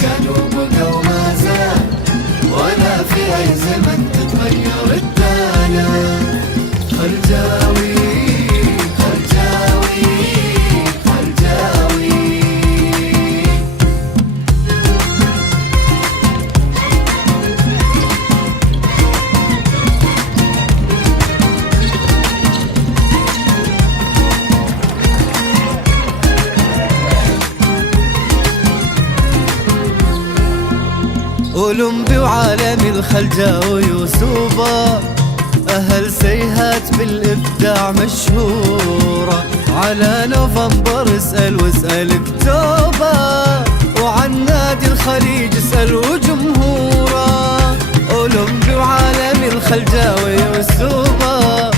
كانوا بقى وما زال، ولا في أي زمن تتغير الدانا. خرجاوي خرجاوي خرجاوي. أولمبي وعالمي الخلجاوي وسوبا، أهل سيهات بالإبداع مشهورة. على نوفمبر اسأل واسأل اكتوبر، وعن نادي الخليج اسأل وجمهوره. أولمبي وعالمي الخلجاوي وسوبا،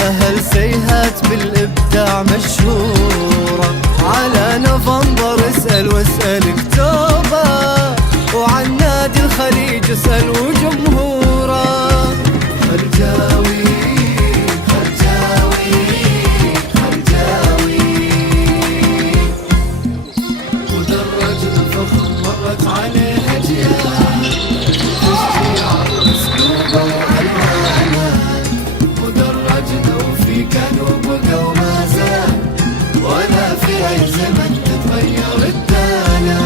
أهل سيهات بالإبداع مشهورة. على نوفمبر اسأل واسأل اكتوبر، وعن نادي الخليج اسأل وجمهوره. خرجاوي خرجاوي خرجاوي. مدرج الفخم مرت عليه أجيال، تشجيع وأسلوبه وألوانه. مدرجنا وفي كانوا بقى وما زال، ولا في أي زمن تتغير الدانا.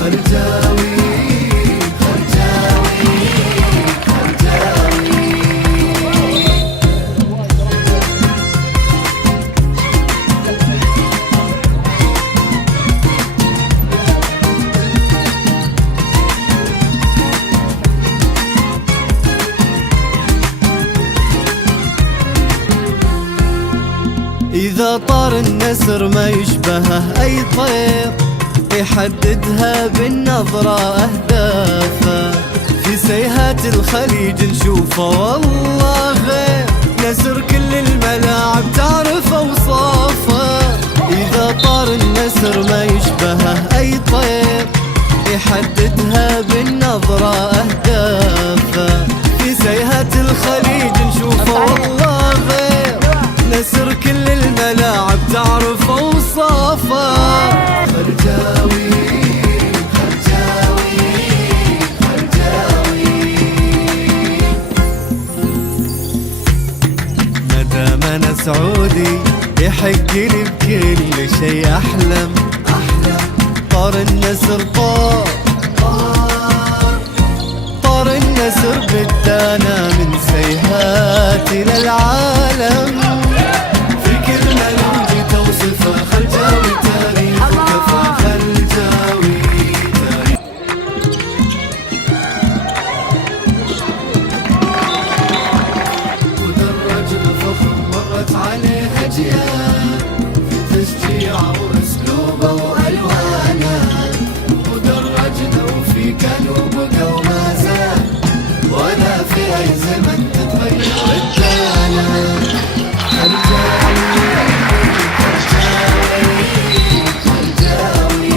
خرجاوي خرجاوي خرجاوي. إذا طار النسر ما يشبهه أي طير، يحددها بالنظرة أهدافه. في سيهات الخليج نشوفه والله غير، نسر كل الملاعب تعرف أوصافه. إذا طار النسر ما يشبهه أي طير، يحددها بالنظرة أهدافه. في سيهات الخليج نشوفه والله غير، نسر كل الملاعب تعرف أوصافه. خرجاوي خرجاوي خرجاوي. مدام أنا سعودي يحق لي بكل شي أحلم. طار النسر طار النسر بدانا من سيهاتي للعالم. في كلمة لو جيت أوصفها خرجاوي تاريخ وكفى خرجاوي تاريخ. مدرج الفخم مرت عليه أجيال، في تشجيع وأسلوبه وألوانه. مدرجنا وفي كانوا بقى وما زال، ولا في أي زمن تتغير الدانا. خرجاوي خرجاوي خرجاوي.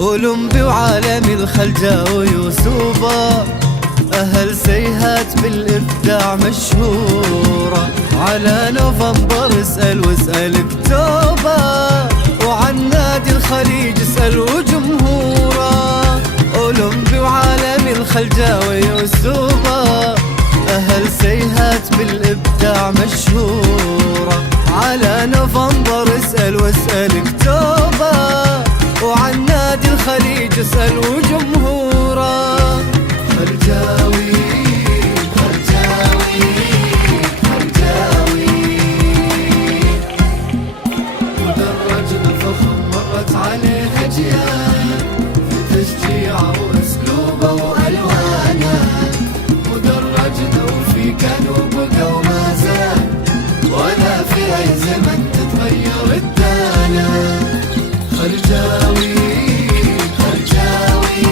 أولمبي وعالمي الخلجاوي وسوبا، أهل سيهات بالإبداع مشهورة. على نوفمبر اسأل واسأل اكتوبر، وعن نادي الخليج اسأل وجمهوره. أولمبي وعالمي الخلجاوي وسوبا، أهل سيهات بالإبداع مشهورة. على نوفمبر اسأل واسأل اكتوبر، وعن نادي الخليج اسأل وجمهوره. خرجاوي خرجاوي خرجاوي. مدرج الفخم مرت عليه أجيال، في تشجيع وأسلوبه وألوانه. مدرجنا وفي كانوا بقى وما زال، ولا في أي زمن تتغير الدانا. خرجاوي خرجاوي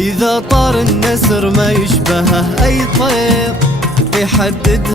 إذا طار النسر ما يشبهه أي طير يحدد